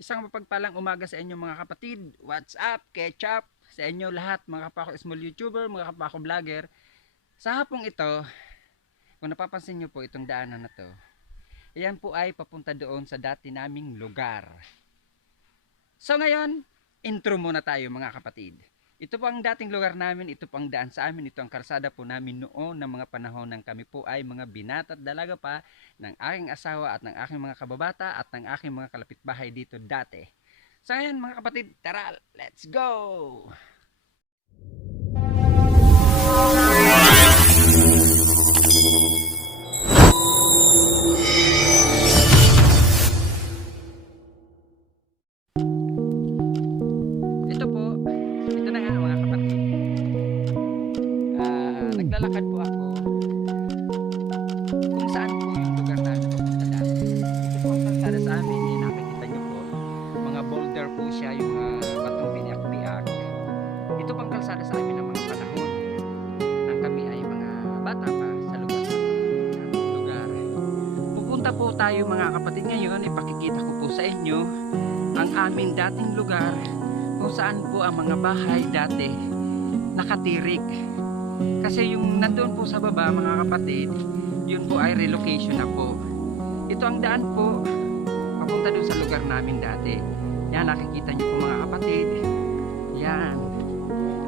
Isang mapagpalang umaga sa inyo mga kapatid. What's up? Ketchup sa inyo lahat mga kapako small YouTuber, mga kapako vlogger. Sa hapong ito, kung napapansin nyo po itong daanan na to, iyan po ay papunta doon sa dati naming lugar. So ngayon, intro muna tayo mga kapatid. Ito po ang dating lugar namin, ito po ang daan sa amin, ito ang karsada po namin noon ng mga panahon ng kami po ay mga binata at dalaga pa ng aking asawa at ng aking mga kababata at ng aking mga kalapitbahay dito dati. So ngayon mga kapatid, tara, let's go! Ito po, ito na nga mga kapatid. Naglalakad po ako kung saan po yung lugar namin papunta dati. Ito po ang kalsada sa amin, nakikita nyo po. Mga boulder po siya, yung mga batong biyak-biyak. Ito pang kalsada sa amin ng mga panahon nang kami ay mga bata pa sa lugar. Pupunta po tayo mga kapatid ngayon, ipakikita ko po sa inyo ang aming dating lugar kung saan po ang mga bahay dati nakatirik. Kasi yung nandoon po sa baba mga kapatid, yun po ay relocation na po. Ito ang daan po papunta doon sa lugar namin dati. Yan, nakikita nyo po mga kapatid. Yan.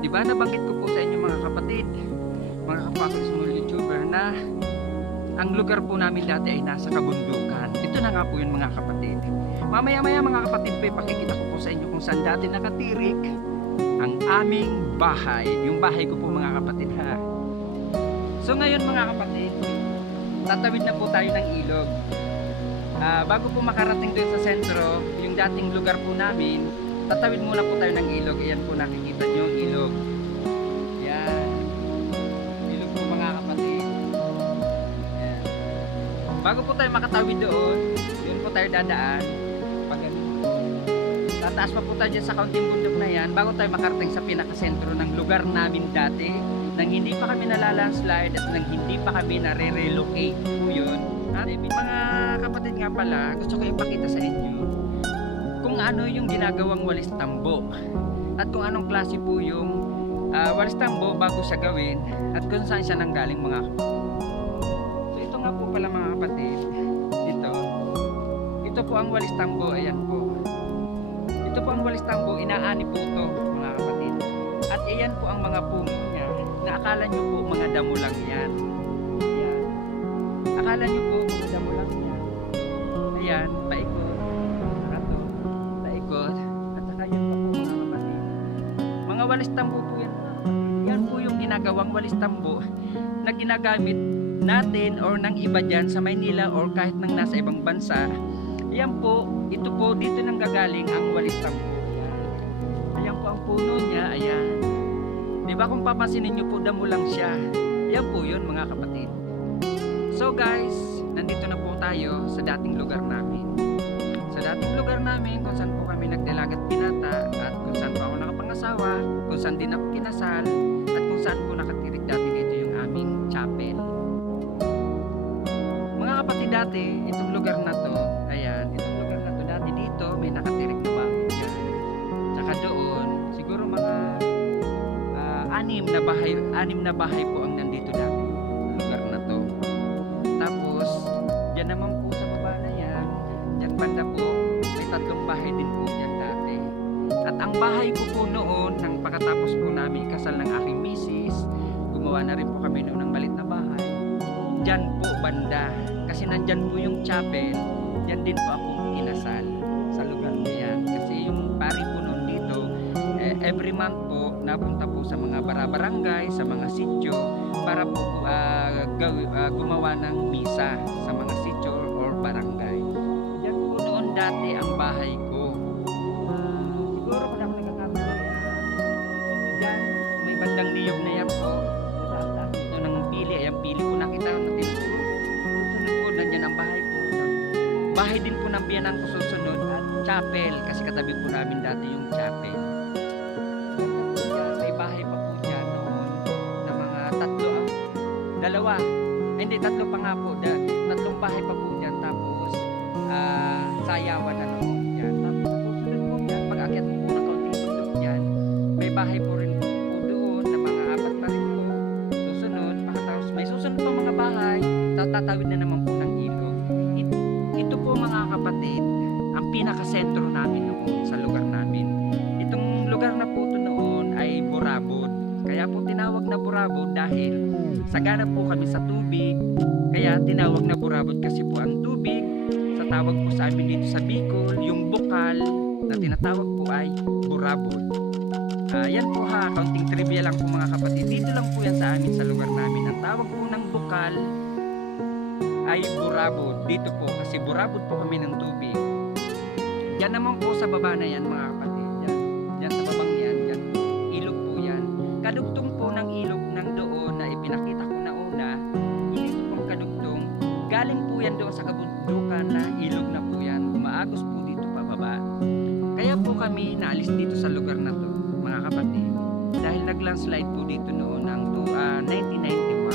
Diba nabanggit ko po sa inyo mga kapatid, mga kapatid small YouTuber, na ang lugar po namin dati ay nasa kabundukan. Ito na nga po yun mga kapatid. Mamaya-maya mga kapatid po, ipakikita ko po sa inyo kung saan dati nakatirik ang aming bahay. Yung bahay ko po mga kapatid ha. So ngayon mga kapatid, tatawid na po tayo ng ilog. Bago po makarating doon sa sentro, yung dating lugar po namin, tatawid muna po tayo ng ilog. Ayan po nakikita nyo yung ilog. Yan. Ilog po mga kapatid. Yan. Bago po tayo makatawid doon, yun po tayo dadaan. Tataas pa po tayo dyan sa kaunting bundok na yan bago tayo makarating sa pinakasentro ng lugar namin dati, nang hindi pa kami nalalandslide at nang hindi pa kami nare-relocate po yun. At mga kapatid nga pala, gusto ko ipakita sa inyo kung ano yung ginagawang walis tambo at kung anong klase po yung walis tambo bago siya gawin at kung saan siya nanggaling mga kapatid. So ito nga po pala mga kapatid, ito po ang walis tambo. Ayan po, ito po ang walis tambo, inaani po ito mga kapatid. At iyan po ang mga puno niya na akala nyo po mga damo lang yan. Ayan. Akala nyo po mga damo lang yan. Ayan, paikot. Ato, paikot. At saka yun pa po mga kapatid. Mga walis tambo po yan mga kapatid. Yan po yung ginagawang walis tambo na ginagamit natin or ng iba dyan sa Maynila or kahit nang nasa ibang bansa. Ayan po, ito po, dito nang gagaling ang walis tambo. Ayan po ang puno niya, ayan. Diba kung papansinin nyo po, damo lang siya. Ayan po yun mga kapatid. So guys, nandito na po tayo sa dating lugar namin. Sa dating lugar namin, kung saan po kami nagdalagat pinata, at kung saan po ako nakapangasawa, kung saan din ako kinasal, at kung saan po nakatirik dati dito yung aming chapel. Mga kapatid dati, itong lugar na to, ayan, itong lugar na to dati dito, may nakatirik na bahay dyan. Tsaka doon, siguro mga anim na bahay po ang nandito dati sa lugar na to. Tapos, dyan naman po sa baba na yan, dyan banda po, may 3 bahay din po dyan dati. At ang bahay ko po noon, nang pagkatapos po namin kasal ng aking misis, gumawa na rin po kami noon ng malit na bahay. Dyan po banda, kasi nandyan po yung chapel, dyan din po ako inasal sa lugar na yan. Kasi yung pari po noon dito, every month po, napunta po sa mga barangay, sa mga sityo, para po gumawa ng misa sa mga sityo or barangay. Yan po noon dati ang bahay ko. Siguro kung ako nagkakamali, dyan may bandang niyog na yan po. Ito ng pili, ayan pili po nakita natin. Susunod po, nandyan ang bahay ko. Bahay din po ng biyanan ko susunod at chapel, kasi katabi po namin dati yung chapel. May bahay pa po dyan noon na mga 3 pa nga po, 3 bahay pa po dyan. Tapos sayawan na noon dyan. Tapos bahay po rin po doon na mga apat na rin po. Susunod, pakatapos may susunod po mga bahay, tatawid na naman po ng ilog. Ito po mga kapatid, ang pinakasentro namin noon sa lugar namin. Itong lugar na po ito noon ay Burabod. Kaya po tinawag na Burabod dahil sagana po kami sa tubig. Kaya tinawag na Burabod kasi po ang tubig, sa tawag po sa amin dito sa Bicol, yung bukal na tinatawag po ay Burabod. Yan po ha, kaunting trivia lang po mga kapatid. Dito lang po yan sa amin sa lugar namin. Ang tawag po ng bukal ay Burabod. Dito po kasi Burabod po kami ng tubig. Yan naman po sa baba na yan mga kapatid. Yan sa babang yan. Yan po. Ilog po yan. Kadugtong po ng ilog ng doon na ipinakita ko na una. Ito pong kadugtong. Galing po yan doon sa kabundukan na ilog na po yan. Umaagos po dito pababa. Kaya po kami naalis dito sa lugar na to mga kapatid. Dahil nag-landslide po dito noon ng 1991.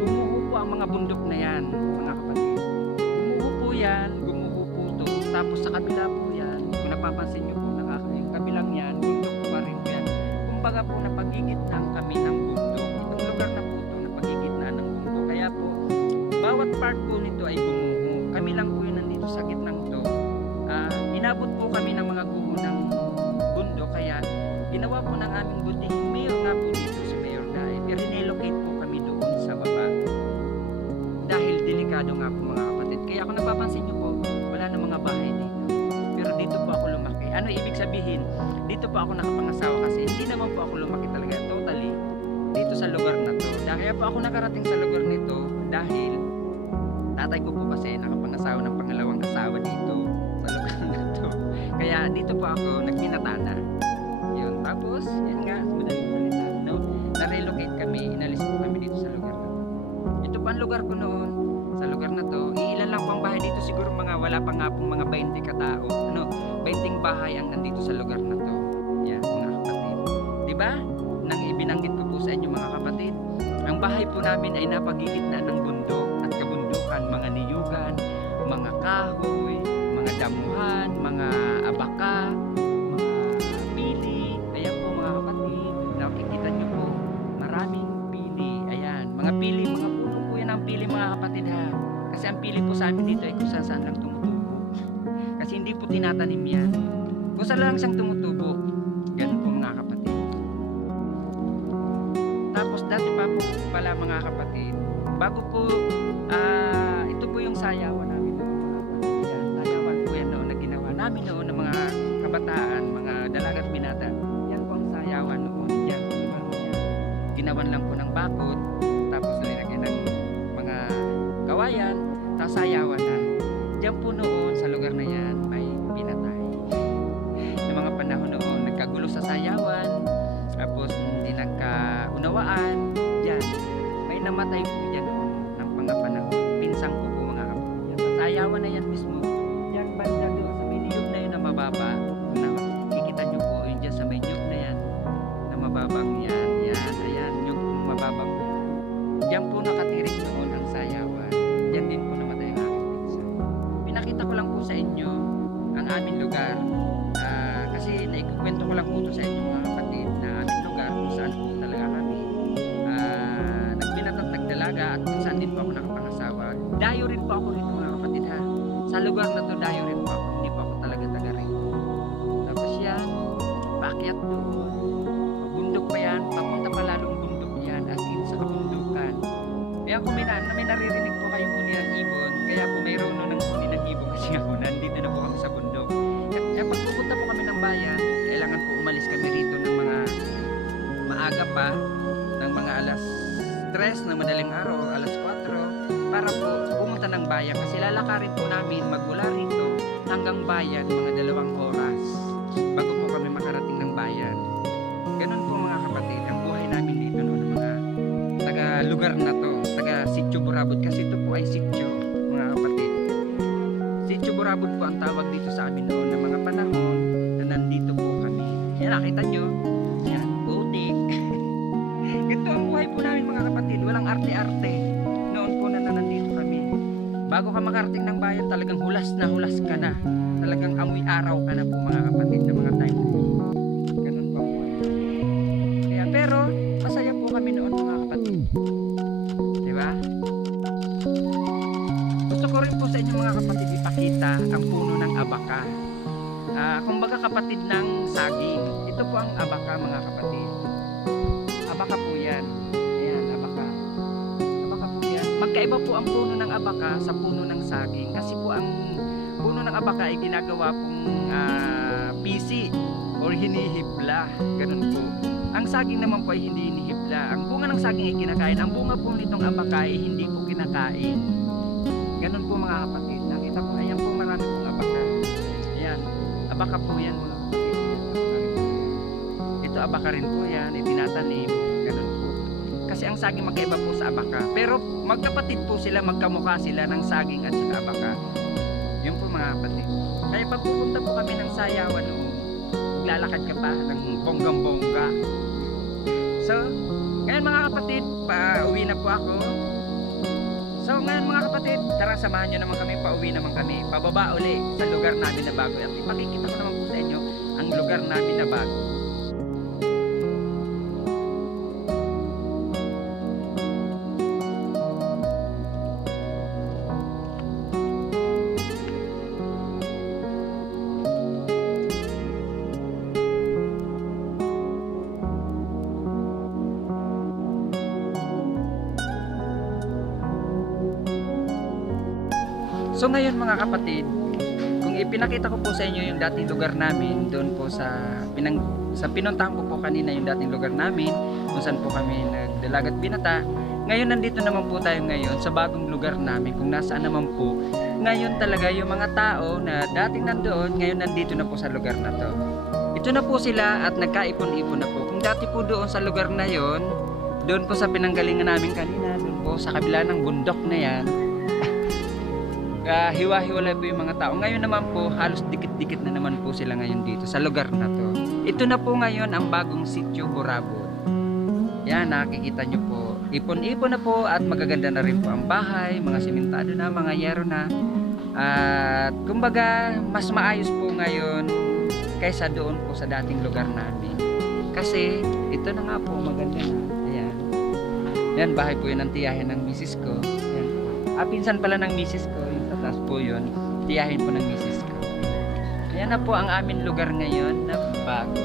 Gumuho po ang mga bundok na yan mga kapatid. Gumuho po to. Tapos sa kabila po yan, kung napapansin nyo po yung kabilang yan, bundok pa rin po yan. Kumbaga po napagigitnaan kami ng bundok. Itong lugar na po to napagigitnaan ng bundok. Kaya po bawat part po nito ay gumuho. Kami lang po yun nandito sa gitnang to. Inabot po kami ng mga guho ng bundok. Kaya ginawa po ng aming buting mayor nga po dito si Mayor Dai. Rinelocate po kami doon sa baba. Dahil delikado nga po mga kapatid. Kaya kung napapansin nyo po, wala na mga bahay dito. Pero dito po ako lumaki. Ano ibig sabihin? Dito po ako nakapangasawa kasi hindi naman po ako lumaki talaga totally dito sa lugar na to. Kaya po ako nakarating sa lugar nito dahil tatay ko po kasi nakapangasawa ng pangalawang asawa dito sa lugar na to. Kaya dito po ako nagpinatana. Yun. Tapos, yan nga, madaling salita. No? Na-relocate kami, inalis po kami dito sa lugar na to. Ito po ang lugar ko noon. Sa lugar na to, ilan lang pang bahay dito, siguro mga wala pa nga pong mga 20 katao. 20 bahay ang nandito sa lugar na to. Yan, mga kapatid. Diba? Nang ibinanggit ko po sa inyo mga kapatid, ang bahay po namin ay napagigitnaan ng bundok at kabundukan, mga niyugan, mga kahoy, mga damuhan, mga abaka, mga pili. Ayan po mga kapatid, nakikita nyo po, maraming pili. Ayan, mga pili, mga puno po yan ang pili mga kapatid ha. Kasi ang pili po sa amin dito ay kung saan lang tumutubo. Kasi hindi po tinatanim yan. Kung saan lang siyang tumutubo. Ganun po mga kapatid. Tapos dati pa po pala mga kapatid, bago po, ito po yung sayawan namin noon mga kapatid. Yan, sayawan po yan noon na ginawa namin noon ng mga kabataan, mga dalagat binata. Yan po ang sayawan noon. Yan, yan. Ginawan lang po ng bakod, tapos nilagyan ng mga kawayan, tapos sayawan na. Diyan po noon sa lugar na yan may pinatay. Noong mga panahon noon, nagkagulo sa sayawan, tapos hindi nagkaunawaan. Yan, may namatay po dyan noon ng mga panahon. Pinsang po mga kapatid. Sa sayawan na yan mismo. Yan banda doon sa may niyog na yun na mababa. Kikita nyo po yun dyan sa may niyog na yan na mababang yan. Yan, ayan, niyog mababang yan. Diyan po nakatirik noon ang sayawan. Yan din po namatay ang aking pinsan. Pinakita ko lang po sa inyo ang aming lugar. Kasi naikukwento ko lang po ito sa inyo mga kapatid na aming lugar kung saan po talaga kami nagbinat at nagdalaga at kung saan din po ako nakapangasawa. Dayo rin po ako rito mga kapatid ha. Sa lugar na to dayo rin po ako. Hindi po ako talaga taga rito. Tapos yan, paakyat doon. Bundok pa yan. Papunta pa lalong bundok yan. As in sa kabundukan. Kaya kung may naririnig po kayo huni ng ibon, kaya po mayroon nun ng huni ng ibon kasi ako nandito na po kami sa bundok. Kaya pag pupunta po kami ng bayan, kailangan po umalis kami rito ng mga maaga pa, ng mga alas 3 na madaling araw, alas 4, para po pumunta ng bayan. Kasi lalakarin po namin magmula rito hanggang bayan mga 2 oras bago po kami makarating ng bayan. Ganun po mga kapatid, ang buhay namin dito noon ng mga taga lugar na to, taga Sitio Burabod, kasi ito po ay sitio mga kapatid. Sitio Burabod po ang tawag dito sa amin noon ng mga panahon na nandito po kami. Kaya nakita nyo, yan, putik. Ganito ang buhay po namin mga kapatid, walang arte-arte. Noon po na nandito kami. bago ka makarating ng bayan, talagang hulas ka na. Talagang amoy araw ka na po mga kapatid na mga time na yun. Ganun pa po. Kaya, pero masaya po kami noon mga kapatid. Di ba? Gusto ko rin po sa inyo mga kapatid ipakita ang puno ng abaka. Kumbaga kapatid ng saging. Ito po ang abaka mga kapatid. Abaka po yan. Ayan, abaka. Abaka po yan. Magkaiba po ang puno ng abaka sa puno ng saging. Kasi po ang puno ng abaka ay ginagawa pong pisi or hinihibla. Ganun po. Ang saging naman po ay hindi hinihibla. Ang bunga ng saging ay kinakain. Ang bunga po nitong abaka ay hindi po kinakain. Ganun po mga kapatid. Nakita po, ayan po marami pong abaka. Ayan. Abaka po yan mga kapatid. Ito abaka rin po yan. Itinatanim. Ganun po. Kasi ang saging magkaiba po sa abaka. Pero magkapatid po sila, magkamukha sila ng saging at saka abaka. Yun po mga kapatid. Kaya pag pupunta po kami ng Sayawan noon, maglalakad ka pa ng bonggang-bongga. So, ngayon mga kapatid, pauwi na po ako. So ngayon mga kapatid, tara samahan nyo naman kami, pauwi naman kami, pababa uli sa lugar namin na bago. At ipakikita ko naman po sa inyo ang lugar namin na bago. So ngayon mga kapatid, kung ipinakita ko po sa inyo yung dating lugar namin doon po sa pinuntahan ko po kanina yung dating lugar namin kung saan po kami nagdalagat binata. Ngayon nandito naman po tayo ngayon sa bagong lugar namin kung nasaan naman po. Ngayon talaga yung mga tao na dating nandoon, ngayon nandito na po sa lugar na to. Ito na po sila at nagkaipon-ipon na po. Kung dati po doon sa lugar na yon, doon po sa pinanggalingan namin kanina, doon po sa kabila ng bundok na yan, hiwa-hiwalay po yung mga tao. Ngayon naman po, halos dikit-dikit na naman po sila ngayon dito sa lugar na to. Ito na po ngayon ang bagong sitio Burabot. Yan, nakikita nyo po. Ipon-ipon na po at magaganda na rin po ang bahay, mga simentado na, mga yero na. At kumbaga, mas maayos po ngayon kaysa doon po sa dating lugar namin. Kasi, ito na nga po, maganda na. Ayan. Yan, bahay po yun ang tiyahin ng misis ko. Yan po. Pinsan pala ng misis ko. Tapos po yun, tiyahin po ng misis ko. Yan na po ang aming lugar ngayon na bago.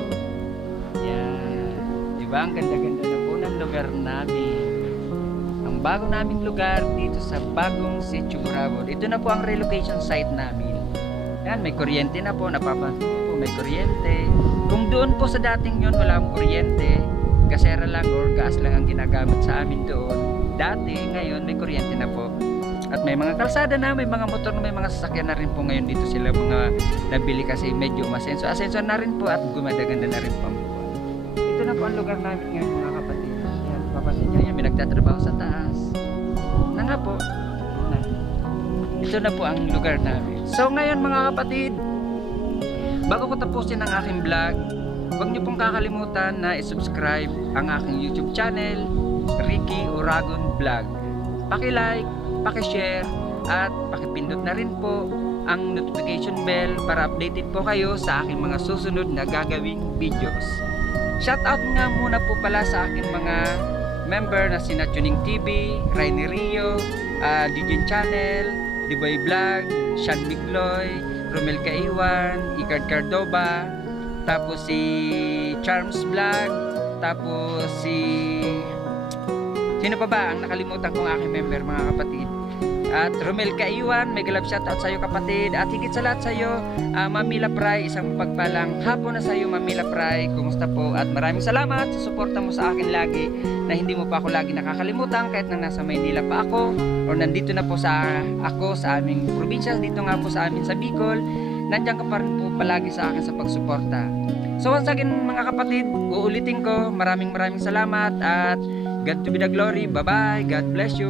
Yan. Diba? Ang ganda-ganda na po ng lugar namin. Ang bago naming lugar dito sa bagong Sitio Burabot. Ito na po ang relocation site namin. Yan, may kuryente na po. Napapansin po, may kuryente. Kung doon po sa dating yun, wala akong kuryente. Gasera lang or gas lang ang ginagamit sa amin doon. Dati, ngayon, may kuryente na po. At may mga kalsada na, may mga motor na, may mga sasakyan na rin po ngayon dito sila mga nabili kasi medyo umasenso. Asenso na rin po at gumaganda na rin po ang buwan. Ito na po ang lugar namin ngayon mga kapatid. Yan, papasin nyo yan, may nagtatrabaho sa taas. Na nga po. Ito na po ang lugar namin. So ngayon mga kapatid, bago ko tapusin ang aking vlog, huwag nyo pong kakalimutan na i-subscribe ang aking YouTube channel, Ricky Uragon Vlog. Paki-like, paki-share at paki-pindot na rin po ang notification bell para updated po kayo sa aking mga susunod na gagawing videos. Shoutout nga muna po pala sa aking mga member na sina Tuning TV, Rainy Rio, Digin Channel, Diboy Vlog, Sean Migloy, Romel Kaiwan, Icard Cardoba, tapos si Charms Vlog, tapos si sino pa ba ang nakalimutan kong aking member mga kapatid? At Romel Kaiwan, mega love shoutout sa iyo kapatid. At higit sa lahat sa iyo, Mamila Pray, isang pagpalang hapon na sa iyo Mamila Pray. Kumusta po? At maraming salamat sa suporta mo sa akin lagi na hindi mo pa ako lagi nakakalimutan kahit na nasa Maynila pa ako or nandito na po ako sa aming probinsya, dito nga po sa amin sa Bicol. Nandiyan ka pa rin po palagi sa akin sa pagsuporta. So once again mga kapatid, uulitin ko, maraming salamat at God to be the glory. Bye bye. God bless you.